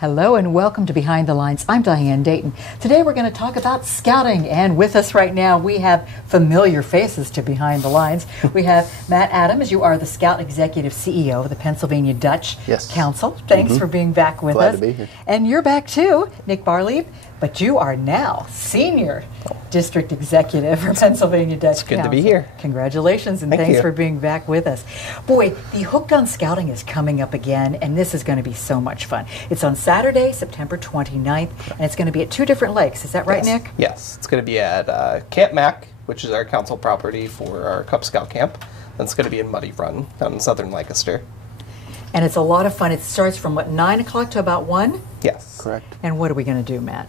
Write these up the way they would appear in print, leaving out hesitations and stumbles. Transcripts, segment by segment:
Hello and welcome to Behind the Lines. I'm Diane Dayton. Today we're going to talk about scouting, and with us right now we have familiar faces to Behind the Lines. We have Matt Adams. You are the Scout Executive CEO of the Pennsylvania Dutch Council. Thanks for being back with us. Glad to be here. And you're back too, Nick Barlieb, but you are now Senior District Executive for Pennsylvania Dutch Council. It's good to be here. Congratulations and thanks for being back with us. Boy, the Hooked on Scouting is coming up again, and this is going to be so much fun. It's on Saturday, September 29th, and it's going to be at two different lakes. Is that right, Nick? Yes, it's going to be at Camp Mac, which is our council property for our Cub Scout camp. Then it's going to be in Muddy Run down in southern Lancaster. And it's a lot of fun. It starts from, what, 9 o'clock to about 1? Yes. Correct. And what are we going to do, Matt?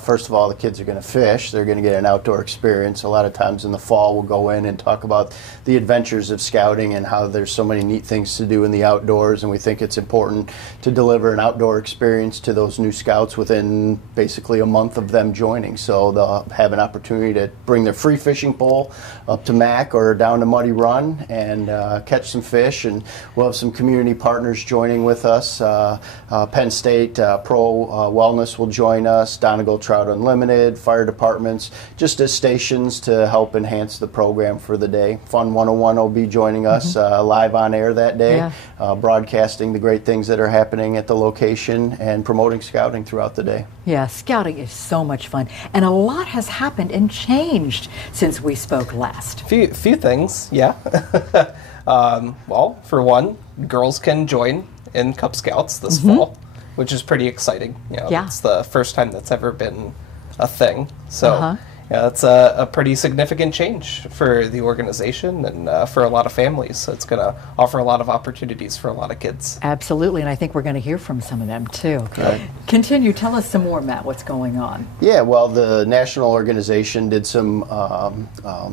First of all, the kids are going to fish. They're going to get an outdoor experience. A lot of times in the fall, we'll go in and talk about the adventures of scouting and how there's so many neat things to do in the outdoors, and we think it's important to deliver an outdoor experience to those new scouts within basically a month of them joining. So they'll have an opportunity to bring their free fishing pole up to Mac or down to Muddy Run and catch some fish, and we'll have some community partners joining with us. Penn State Pro Wellness will join us, Donegal Trout Unlimited, fire departments, just as stations to help enhance the program for the day. Fun 101 will be joining us live on air that day, broadcasting the great things that are happening at the location and promoting scouting throughout the day. Yeah, scouting is so much fun, and a lot has happened and changed since we spoke last. Few things, yeah. Well, for one, girls can join in Cub Scouts this fall, which is pretty exciting. You know, it's the first time that's ever been a thing. So, yeah, it's a pretty significant change for the organization and for a lot of families. So it's going to offer a lot of opportunities for a lot of kids. Absolutely, and I think we're going to hear from some of them too. Right. Continue. Tell us some more, Matt. What's going on? Yeah, well, the national organization did some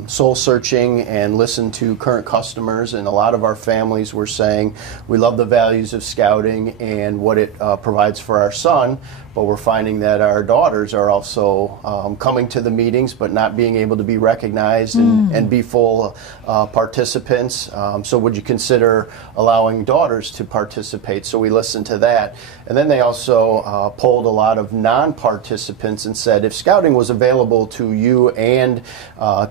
soul searching and listened to current customers, and a lot of our families were saying we love the values of scouting and what it provides for our son, but we're finding that our daughters are also coming to the meetings but not being able to be recognized and be full participants. So would you consider allowing daughters to participate? So we listened to that. And then they also polled a lot of non-participants and said, if scouting was available to you and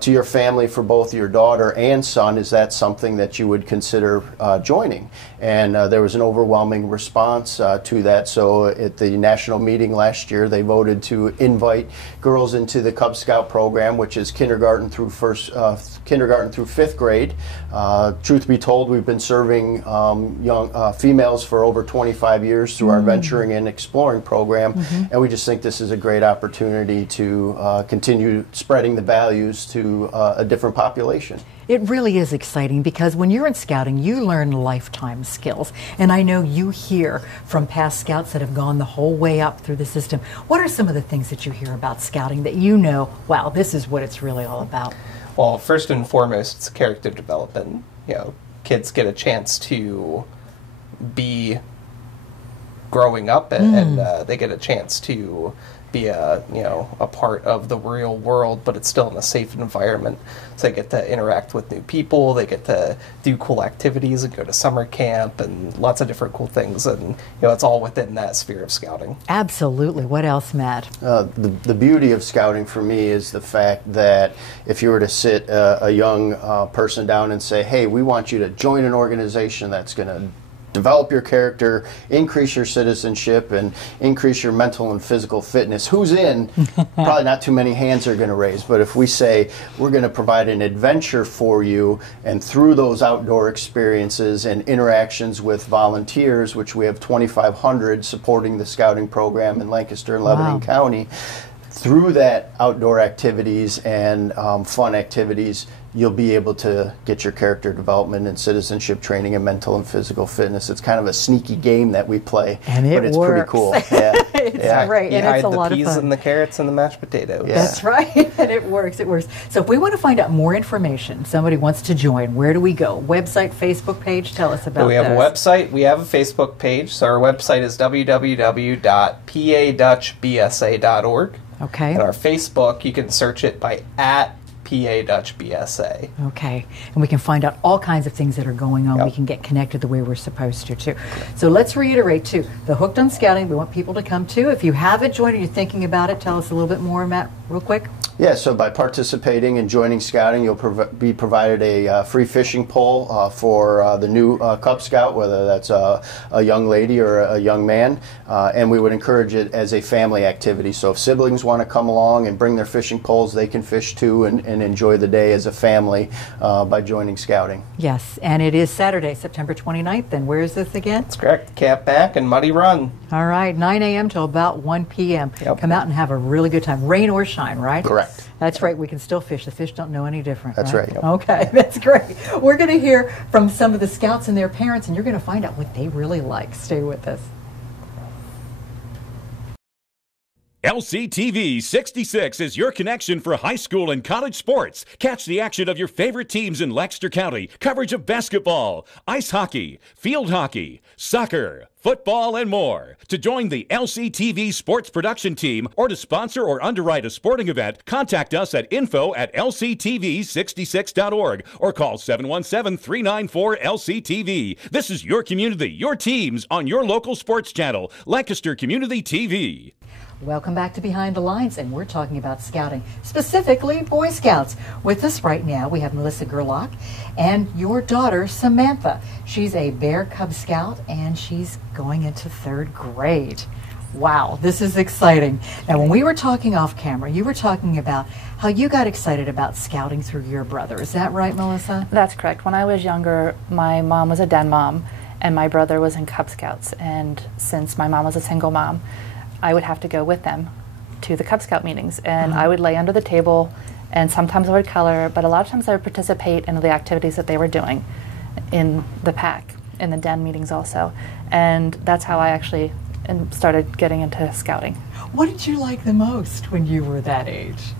to your family for both your daughter and son, is that something that you would consider joining? And there was an overwhelming response to that. So at the national meeting last year, they voted to invite girls into the Cub Scout program, which is kindergarten through fifth grade. Truth be told, we've been serving young females for over 25 years through our Venturing and Exploring program, and we just think this is a great opportunity to continue spreading the values to a different population. It really is exciting because when you're in scouting, you learn lifetime skills. And I know you hear from past scouts that have gone the whole way up through the system. What are some of the things that you hear about scouting that you know, wow, this is what it's really all about? Well, first and foremost, it's character development. You know, kids get a chance to be growing up and they get a chance to be a part of the real world, but it's still in a safe environment. So they get to interact with new people, they get to do cool activities and go to summer camp and lots of different cool things, and it's all within that sphere of scouting. Absolutely. What else, Matt? The beauty of scouting for me is the fact that if you were to sit a young person down and say, hey, we want you to join an organization that's going to develop your character, increase your citizenship, and increase your mental and physical fitness. Who's in? Probably not too many hands are going to raise. But if we say we're going to provide an adventure for you, and through those outdoor experiences and interactions with volunteers, which we have 2,500 supporting the scouting program in Lancaster and Lebanon County, through that outdoor activities and fun activities, you'll be able to get your character development and citizenship training and mental and physical fitness. It's kind of a sneaky game that we play, but it's pretty cool. Yeah. It's great, and it's a lot of fun. You hide the peas and the carrots and the mashed potatoes. Yeah. That's right, and it works. So if we want to find out more information, somebody wants to join, where do we go? Website, Facebook page? Tell us about that. We have a website. We have a Facebook page. So our website is www.padutchbsa.org. Okay. And our Facebook, you can search it by PA Dutch BSA. Okay, and we can find out all kinds of things that are going on. Yep. We can get connected the way we're supposed to, too. So let's reiterate, too, the Hooked on Scouting, we want people to come, too. If you haven't joined or you're thinking about it, tell us a little bit more, Matt, real quick. Yeah, so by participating and joining Scouting, you'll be provided a free fishing pole for the new Cub Scout, whether that's a young lady or a young man, and we would encourage it as a family activity. So if siblings want to come along and bring their fishing poles, they can fish too and enjoy the day as a family by joining Scouting. Yes, and it is Saturday, September 29th, and where is this again? That's correct. Camp Back and Muddy Run. All right, 9 a.m. till about 1 p.m. Yep. Come out and have a really good time, rain or shine, right? Correct. That's right, we can still fish. The fish don't know any different. That's right. Yep. Okay, that's great. We're going to hear from some of the Scouts and their parents, and you're going to find out what they really like. Stay with us. LCTV 66 is your connection for high school and college sports. Catch the action of your favorite teams in Lancaster County. Coverage of basketball, ice hockey, field hockey, soccer, football, and more. To join the LCTV sports production team or to sponsor or underwrite a sporting event, contact us at info@lctv66.org or call 717-394-LCTV. This is your community, your teams on your local sports channel, Lancaster Community TV. Welcome back to Behind the Lines, and we're talking about scouting, specifically Boy Scouts. With us right now, we have Melissa Gerlach and your daughter, Samantha. She's a Bear Cub Scout, and she's going into 3rd grade. Wow, this is exciting. Now, when we were talking off camera, you were talking about how you got excited about scouting through your brother. Is that right, Melissa? That's correct. When I was younger, my mom was a den mom, and my brother was in Cub Scouts. And since my mom was a single mom, I would have to go with them to the Cub Scout meetings, and I would lay under the table, and sometimes I would color, but a lot of times I would participate in the activities that they were doing in the pack, in the den meetings also, and that's how I actually started getting into scouting. What did you like the most when you were that age?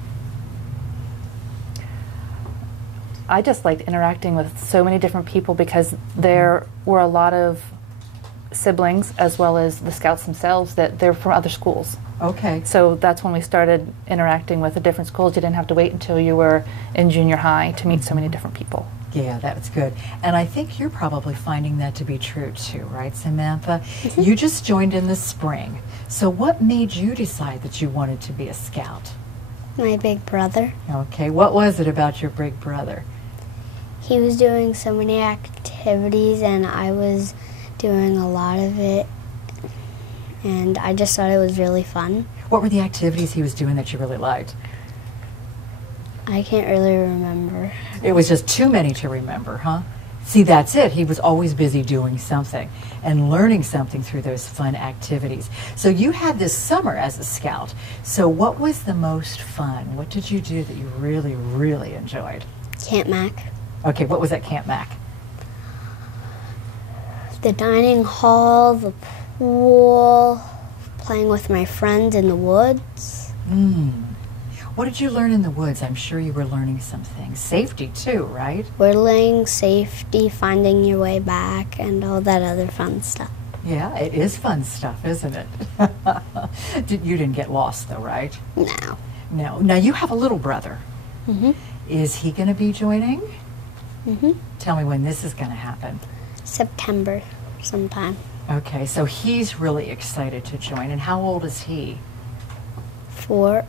I just liked interacting with so many different people because there were a lot of siblings as well as the Scouts themselves that they're from other schools. Okay. So that's when we started interacting with the different schools. You didn't have to wait until you were in junior high to meet so many different people. Yeah, that's good. And I think you're probably finding that to be true too, right, Samantha? You just joined in the spring. So what made you decide that you wanted to be a Scout? My big brother. Okay, what was it about your big brother? He was doing so many activities and I was doing a lot of it, and I just thought it was really fun. What were the activities he was doing that you really liked? I can't really remember. It was just too many to remember, huh? See, that's it. He was always busy doing something and learning something through those fun activities. So you had this summer as a Scout. So what was the most fun? What did you do that you really, really enjoyed? Camp Mac. Okay, what was at Camp Mac? The dining hall, the pool, playing with my friends in the woods. What did you learn in the woods? I'm sure you were learning some things. Safety too, right? Whittling, safety, finding your way back, and all that other fun stuff. Yeah, it is fun stuff, isn't it? You didn't get lost though, right? No. No. Now you have a little brother. Is he going to be joining? Tell me when this is going to happen. September sometime. Okay, so he's really excited to join. And how old is he? 5.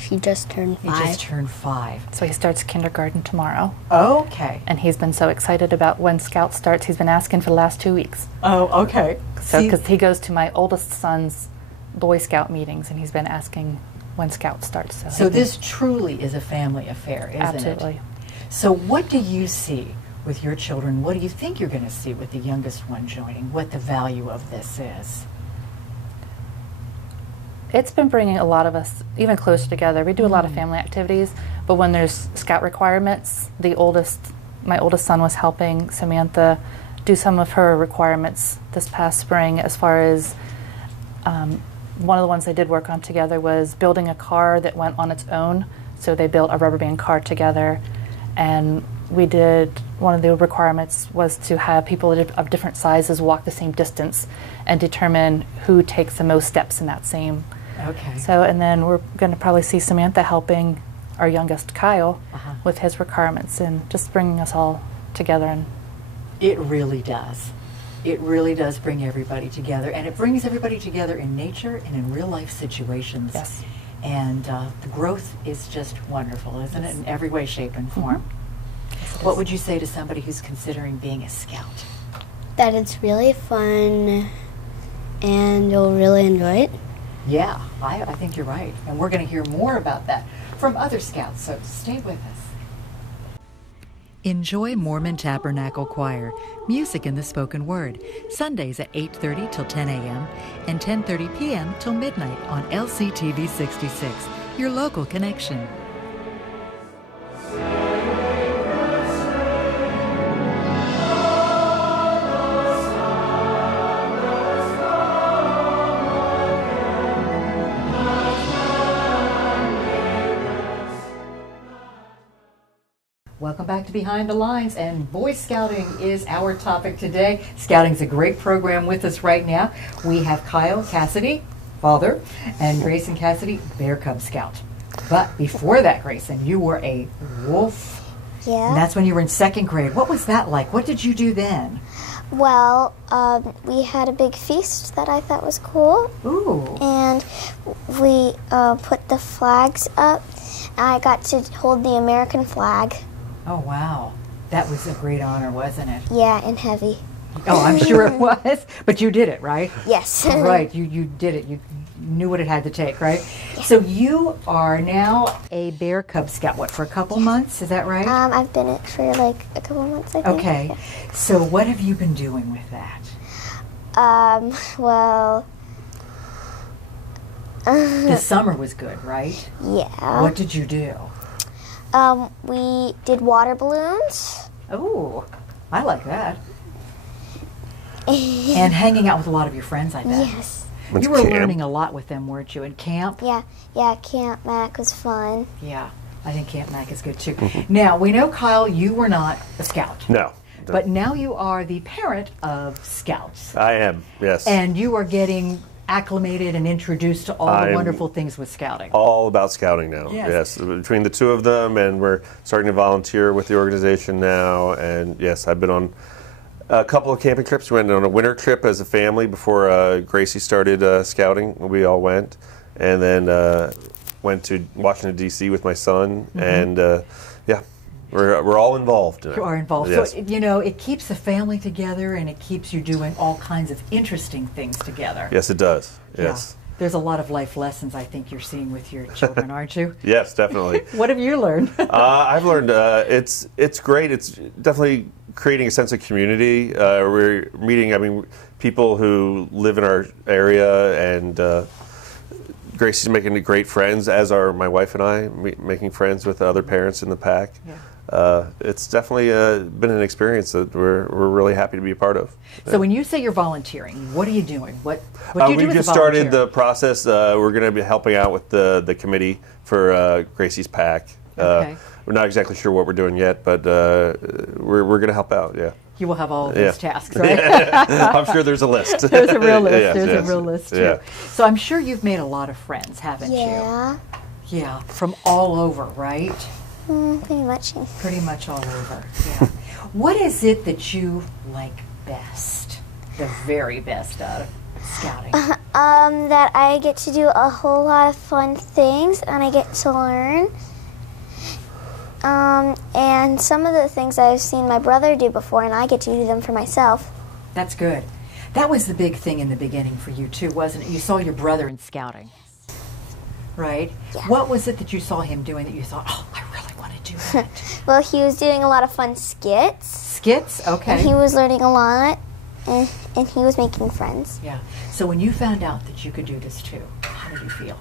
He just turned 5. He just turned 5. So he starts kindergarten tomorrow. Okay. And he's been so excited about when Scout starts, he's been asking for the last 2 weeks. Oh, okay. So, because he goes to my oldest son's Boy Scout meetings, and he's been asking when Scout starts. So this truly is a family affair, isn't it? Absolutely. So what do you see with your children? What do you think you're going to see with the youngest one joining? What the value of this is? It's been bringing a lot of us even closer together. We do a lot of family activities, but when there's Scout requirements, my oldest son was helping Samantha do some of her requirements this past spring. As far as one of the ones they did work on together was building a car that went on its own. So they built a rubber band car together, and one of the requirements was to have people of different sizes walk the same distance and determine who takes the most steps in that same. Okay. So, and then we're going to probably see Samantha helping our youngest Kyle with his requirements and just bringing us all together. And It really does. It really does bring everybody together, and it brings everybody together in nature and in real life situations. Yes. And the growth is just wonderful, isn't it, in every way, shape, and form? What would you say to somebody who's considering being a scout? That it's really fun and you'll really enjoy it. Yeah, I think you're right. And we're going to hear more about that from other scouts, so stay with us. Enjoy Mormon Tabernacle Choir, music in the spoken word, Sundays at 8:30 till 10 a.m. and 10:30 p.m. till midnight on LCTV 66, your local connection. Welcome back to Behind the Lines, and Boy Scouting is our topic today. Scouting's a great program with us right now. We have Kyle Cassidy, father, and Grayson Cassidy, Bear Cub Scout. But before that, Grayson, you were a wolf. Yeah. And that's when you were in second grade. What was that like? What did you do then? Well, we had a big feast that I thought was cool. Ooh. And we put the flags up. I got to hold the American flag. Oh, wow. That was a great honor, wasn't it? Yeah, and heavy. Oh, I'm sure it was. But you did it, right? Yes. Right, you did it. You knew what it had to take, right? Yeah. So you are now a Bear Cub Scout, what, for a couple months? Is that right? I've been it for like a couple months, I think. Okay. Yeah. So what have you been doing with that? Well... the summer was good, right? Yeah. What did you do? We did water balloons. Oh, I like that. And hanging out with a lot of your friends, I bet. Yes. You were learning a lot with them, weren't you, in camp? Yeah, Camp Mac was fun. Yeah, I think Camp Mac is good too. Now, we know, Kyle, you were not a scout. No. But now you are the parent of scouts. I am, yes. And you are getting acclimated and introduced to all the wonderful things with scouting. All about scouting now. Yes. Between the two of them, and we're starting to volunteer with the organization now. And yes, I've been on a couple of camping trips. We went on a winter trip as a family before Gracie started scouting. We all went, and then went to Washington D.C. with my son, and yeah. We're all involved. You are involved. Yes. So, you know, it keeps the family together, and it keeps you doing all kinds of interesting things together. Yes, it does. Yes. Yeah. There's a lot of life lessons I think you're seeing with your children, aren't you? Yes, definitely. What have you learned? I've learned it's great. It's definitely creating a sense of community. We're meeting, people who live in our area, and Gracie's making great friends, as are my wife and I, making friends with other parents in the pack. Yeah. It's definitely been an experience that we're really happy to be a part of. So when you say you're volunteering, what are you doing? What do you do we with just a started the process. We're going to be helping out with the committee for Gracie's pack. Okay. We're not exactly sure what we're doing yet, but we're going to help out, yeah. You will have all of those tasks, right? I'm sure there's a list. There's a real list. Yes, there's a real list, too. Yeah. So I'm sure you've made a lot of friends, haven't you? Yeah, from all over, right? Pretty much. Pretty much all over, yeah. What is it that you like best, the very best out of scouting? That I get to do a whole lot of fun things, and I get to learn. And some of the things I've seen my brother do before, and I get to do them for myself. That's good. That was the big thing in the beginning for you, too, wasn't it? You saw your brother in scouting, right? Yeah. What was it that you saw him doing that you thought, oh, I really want to do that? Well, he was doing a lot of fun skits. Skits? Okay. And he was learning a lot, and he was making friends. Yeah. So when you found out that you could do this, too, how did you feel?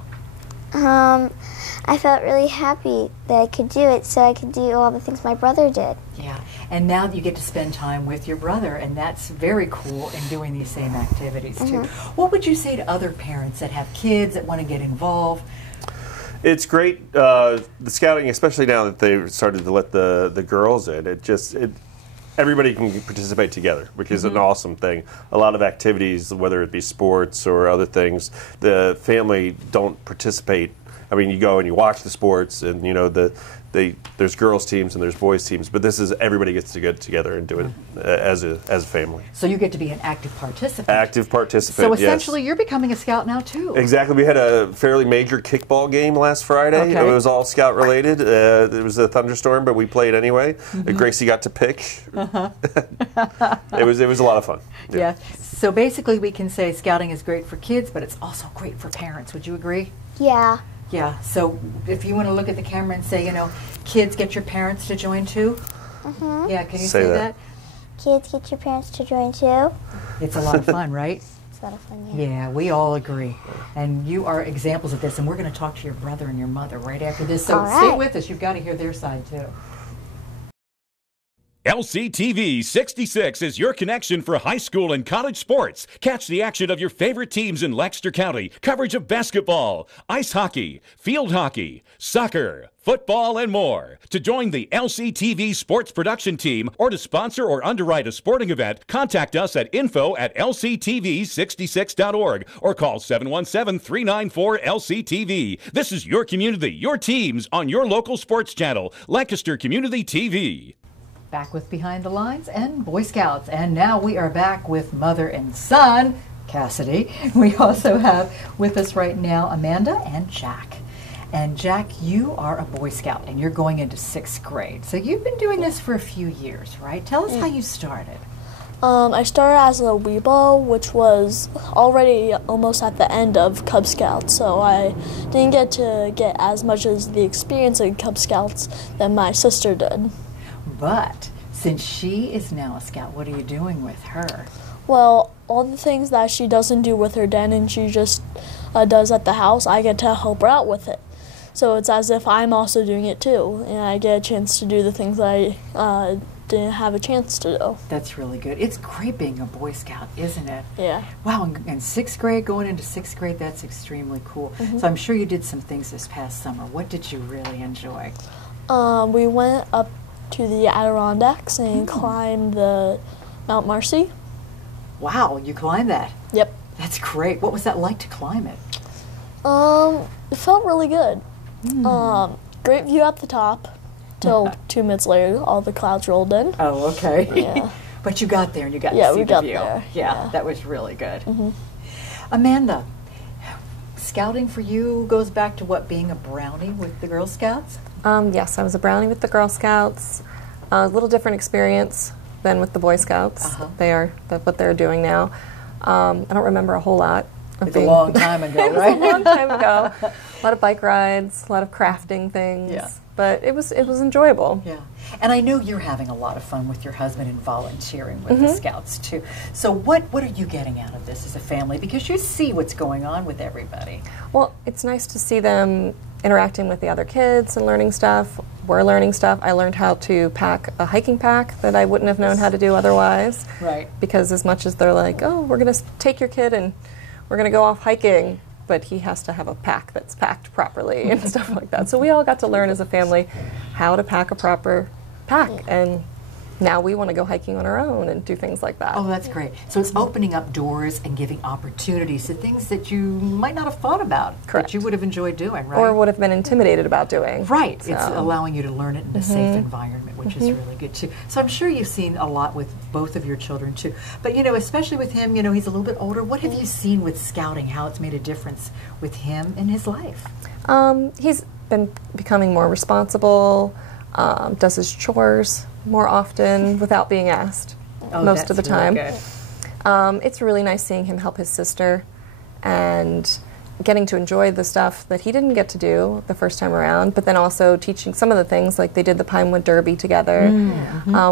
I felt really happy that I could do it, so I could do all the things my brother did. Yeah, and now you get to spend time with your brother, and that's very cool in doing these same activities, too. What would you say to other parents that have kids that want to get involved? It's great, the scouting, especially now that they've started to let the girls in. Everybody can participate together, which is an awesome thing. A lot of activities, whether it be sports or other things, the family don't participate I mean, you go and you watch the sports, and you know there's girls teams and there's boys teams, but this is everybody gets to get together and do it as a family. So you get to be an active participant. Active participant. So essentially, you're becoming a scout now too. Exactly. We had a fairly major kickball game last Friday. Okay. It was all scout related. It was a thunderstorm, but we played anyway. Gracie got to pick. It was a lot of fun. Yeah. So basically, we can say scouting is great for kids, but it's also great for parents. Would you agree? Yeah. Yeah. So if you want to look at the camera and say, kids, get your parents to join too. Yeah. Can you say that? Kids, get your parents to join too. It's a lot of fun, right? It's a lot of fun, yeah. Yeah, we all agree. And you are examples of this, and we're going to talk to your brother and your mother right after this. So All stay right. with us. You've got to hear their side too. LCTV 66 is your connection for high school and college sports. Catch the action of your favorite teams in Lancaster County. Coverage of basketball, ice hockey, field hockey, soccer, football, and more. To join the LCTV sports production team or to sponsor or underwrite a sporting event, contact us at info@lctv66.org or call 717-394-LCTV. This is your community, your teams on your local sports channel, Lancaster Community TV. Back with Behind the Lines and Boy Scouts. And now we are back with mother and son, Cassidy. We also have with us right now Amanda and Jack. And Jack, you are a Boy Scout and you're going into 6th grade. So you've been doing this for a few years, right? Tell us how you started. I started as a Weebo, which was already almost at the end of Cub Scouts, so I didn't get to get as much as the experience in Cub Scouts that my sister did. But since she is now a scout, what are you doing with her? Well, all the things that she doesn't do with her dad and she just does at the house, I get to help her out with it. So it's as if I'm also doing it too, and I get a chance to do the things I didn't have a chance to do. That's really good. It's great being a Boy Scout, isn't it? Yeah. Wow, and 6th grade, going into 6th grade, that's extremely cool. So I'm sure you did some things this past summer. What did you really enjoy? We went up to the Adirondacks and climbed the Mount Marcy. Wow, you climbed that. Yep. That's great. What was that like to climb it? It felt really good. Great view at the top till 2 minutes later all the clouds rolled in. Oh, okay. Yeah. But you got there and you got to see we the got view. there. Yeah, that was really good. Amanda, scouting for you goes back to what, being a brownie with the Girl Scouts? Yes, I was a brownie with the Girl Scouts. A little different experience than with the Boy Scouts. What they're doing now. I don't remember a whole lot. It's a long time ago, right? It was a long time ago. A lot of bike rides, a lot of crafting things. Yeah. But it was enjoyable. Yeah. And I know you're having a lot of fun with your husband and volunteering with the Scouts too. So what are you getting out of this as a family? Because you see what's going on with everybody. Well, it's nice to see them interacting with the other kids and learning stuff. We're learning stuff. I learned how to pack a hiking pack that I wouldn't have known how to do otherwise. Right. Because as much as they're like, oh, we're going to take your kid and we're going to go off hiking, but he has to have a pack that's packed properly and stuff like that. So we all got to learn as a family how to pack a proper pack, and now we want to go hiking on our own and do things like that. Oh, that's great. So it's opening up doors and giving opportunities to things that you might not have thought about, Correct. that you would have enjoyed doing, right? Or would have been intimidated about doing. Right. So. It's allowing you to learn it in a safe environment, which is really good too. So I'm sure you've seen a lot with both of your children too. But especially with him, he's a little bit older. What have you seen with scouting, how it's made a difference with him in his life? He's been becoming more responsible, does his chores more often without being asked most of the time. Really good. It's really nice seeing him help his sister and getting to enjoy the stuff that he didn't get to do the first time around, but then also teaching some of the things, like they did the Pinewood Derby together,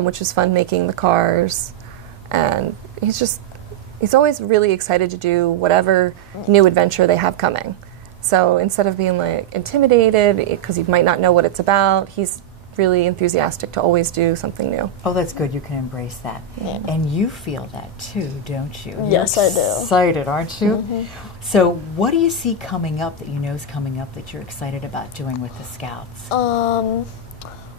which was fun, making the cars. And he's always really excited to do whatever new adventure they have coming. So instead of being like intimidated because he might not know what it's about, he's really enthusiastic to always do something new. Oh, that's good. You can embrace that. Yeah. And you feel that too, don't you? Yes, I do. Excited, aren't you? So what do you see coming up that you know is coming up that you're excited about doing with the Scouts? Well,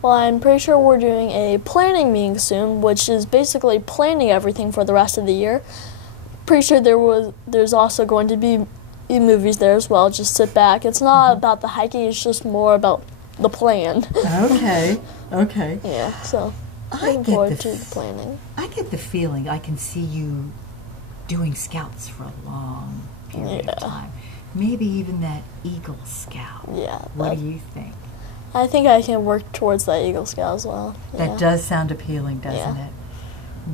I'm pretty sure we're doing a planning meeting soon, which is basically planning everything for the rest of the year. Pretty sure there's also going to be eat movies there as well. Just sit back. It's not about the hiking. It's just more about the plan. Okay. Okay. Yeah. So I looking get forward the to the planning. I get the feeling I can see you doing Scouts for a long period of time. Maybe even that Eagle Scout. Yeah. What do you think? I think I can work towards that Eagle Scout as well. That does sound appealing, doesn't Yeah. it?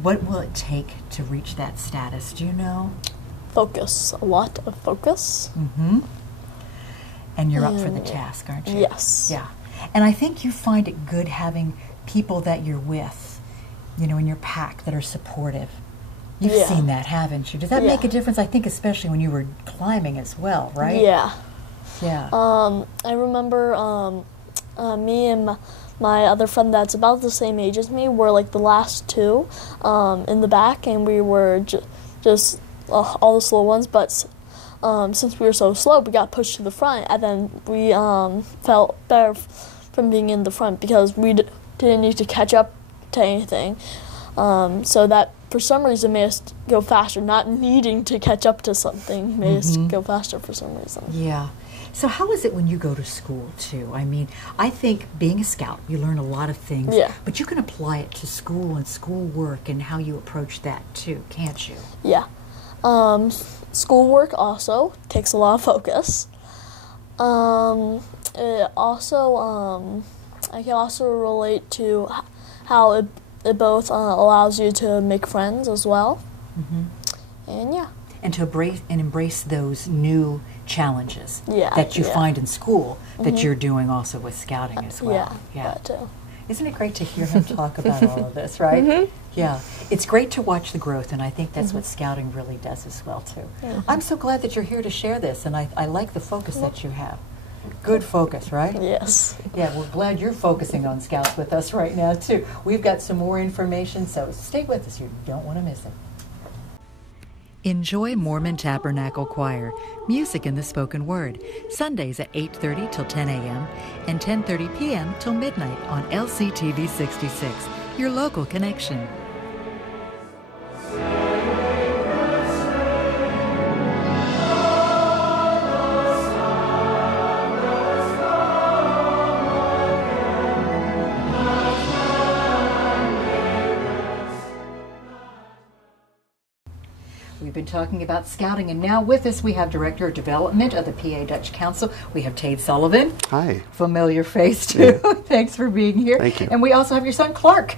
What will it take to reach that status? Do you know? Focus. A lot of focus. Mm-hmm. And you're up for the task, aren't you? Yes. Yeah. And I think you find it good having people that you're with, you know, in your pack that are supportive. You've Yeah. seen that, haven't you? Does that make a difference? I think especially when you were climbing as well, right? Yeah. Yeah. I remember me and my other friend that's about the same age as me were like the last two in the back, and we were just all the slow ones. But since we were so slow, we got pushed to the front, and then we felt better from being in the front because we didn't need to catch up to anything. So that for some reason made us go faster, not needing to catch up to something made us go faster for some reason. Yeah. So how is it when you go to school, too? I mean, I think being a scout, you learn a lot of things, but you can apply it to school and schoolwork and how you approach that, too, can't you? Yeah. Schoolwork also takes a lot of focus. It also, I can also relate to how it both allows you to make friends as well. And yeah. And to embrace those new challenges Yeah, that you yeah. find in school that you're doing also with scouting as well. Yeah, that too. Isn't it great to hear him talk about all of this, right? Yeah. It's great to watch the growth, and I think that's what scouting really does as well, too. I'm so glad that you're here to share this, and I like the focus that you have. Good focus, right? Yes. Yeah, we're glad you're focusing on Scouts with us right now, too. We've got some more information, so stay with us. You don't want to miss it. Enjoy Mormon Tabernacle Choir, music in the spoken word, Sundays at 8:30 till 10 a.m. and 10:30 p.m. till midnight on LCTV 66, your local connection. We've been talking about scouting, and now with us we have Director of Development of the PA Dutch Council. We have Tate Sullivan. Hi. Familiar face, too. Yeah. Thanks for being here. Thank you. And we also have your son, Clark,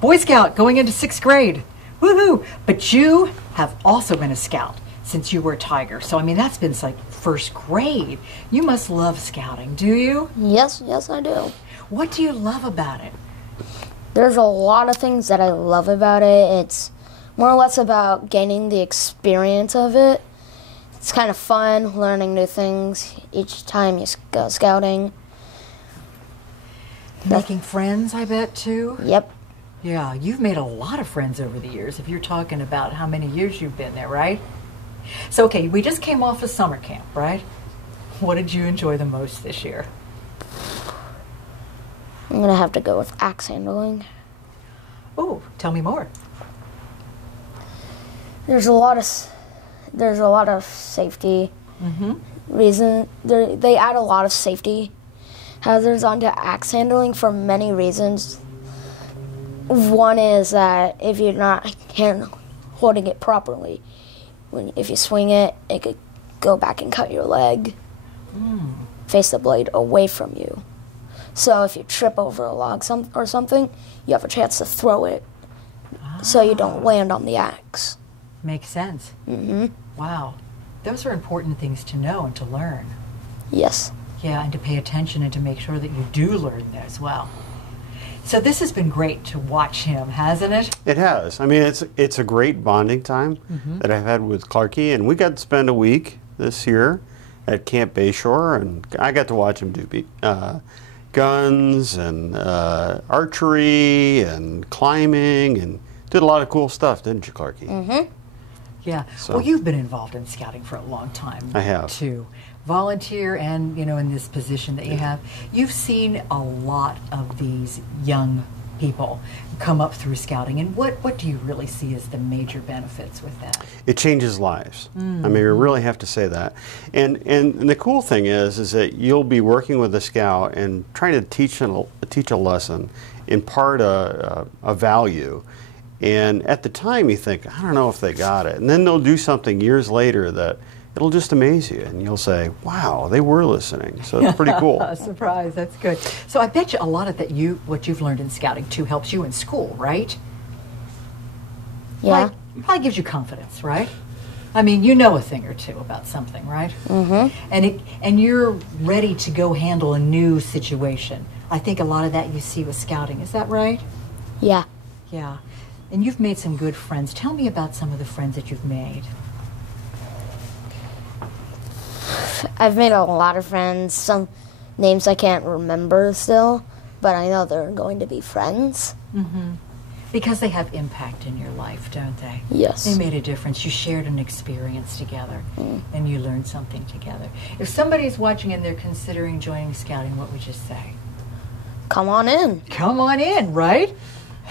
Boy Scout, going into 6th grade. Woohoo! But you have also been a Scout since you were a Tiger. So, I mean, that's been like 1st grade. You must love scouting, do you? Yes, I do. What do you love about it? There's a lot of things that I love about it. It's more or less about gaining the experience of it. It's kind of fun, learning new things each time you go scouting. Making friends, I bet, too? Yep. Yeah, you've made a lot of friends over the years, if you're talking about how many years you've been there, right? So, okay, we just came off of summer camp, right? What did you enjoy the most this year? I'm going to have to go with axe handling. Oh, tell me more. There's a lot of safety reason. They add a lot of safety hazards onto axe handling for many reasons. One is that if you're not holding it properly, if you swing it, it could go back and cut your leg. Face the blade away from you. So if you trip over a log or something, you have a chance to throw it so you don't land on the axe. Makes sense. Wow. Those are important things to know and to learn. Yes. Yeah, and to pay attention and to make sure that you do learn as well. So this has been great to watch him, hasn't it? It has. I mean, it's a great bonding time that I've had with Clarky, and we got to spend a week this year at Camp Bayshore, and I got to watch him do guns and archery and climbing, and did a lot of cool stuff, didn't you, Clarky? Yeah. So- Well, you've been involved in scouting for a long time. I have. Too. Volunteer and, in this position that you have. You've seen a lot of these young people come up through scouting, and what do you really see as the major benefits with that? It changes lives. I mean, we really have to say that. And the cool thing is that you'll be working with a scout and trying to teach a lesson, impart a value. And at the time you think, I don't know if they got it. And then they'll do something years later that it'll just amaze you. And you'll say, wow, they were listening. So it's pretty cool. Surprise, that's good. So I bet you a lot of what you've learned in scouting too helps you in school, right? Yeah. Probably gives you confidence, right? I mean, you know a thing or two about something, right? Mm-hmm. And you're ready to go handle a new situation. I think a lot of that you see with scouting. Is that right? Yeah. Yeah. And you've made some good friends. Tell me about some of the friends that you've made. I've made a lot of friends. Some names I can't remember still, but I know they're going to be friends. Mm-hmm. Because they have impact in your life, don't they? Yes. They made a difference. You shared an experience together, and you learned something together. If somebody's watching and they're considering joining scouting, what would you say? Come on in. Come on in, right?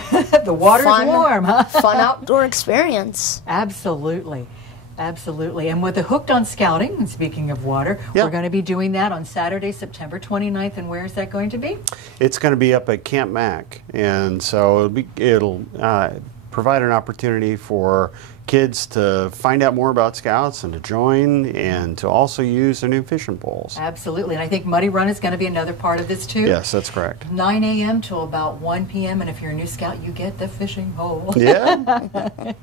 The water's warm, huh? Fun outdoor experience. Absolutely. Absolutely. And with the Hooked on Scouting, and speaking of water, we're going to be doing that on Saturday, September 29th. And where is that going to be? It's going to be up at Camp Mac. And so it'll provide an opportunity for kids to find out more about Scouts and to join and to also use their new fishing poles. Absolutely. And I think Muddy Run is going to be another part of this too. Yes, that's correct. 9 a.m. till about 1 p.m. And if you're a new Scout, you get the fishing pole. Yeah,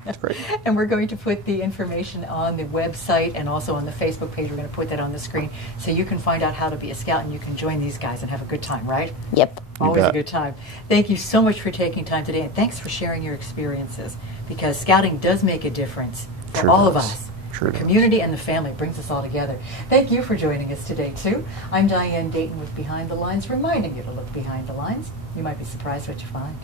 that's great. And we're going to put the information on the website and also on the Facebook page. We're going to put that on the screen so you can find out how to be a Scout and you can join these guys and have a good time, right? Yep. Always a good time. Thank you so much for taking time today, and thanks for sharing your experiences, because scouting does make a difference for all of us. Sure the community and the family brings us all together. Thank you for joining us today, too. I'm Diane Dayton with Behind the Lines, reminding you to look behind the lines. You might be surprised what you find.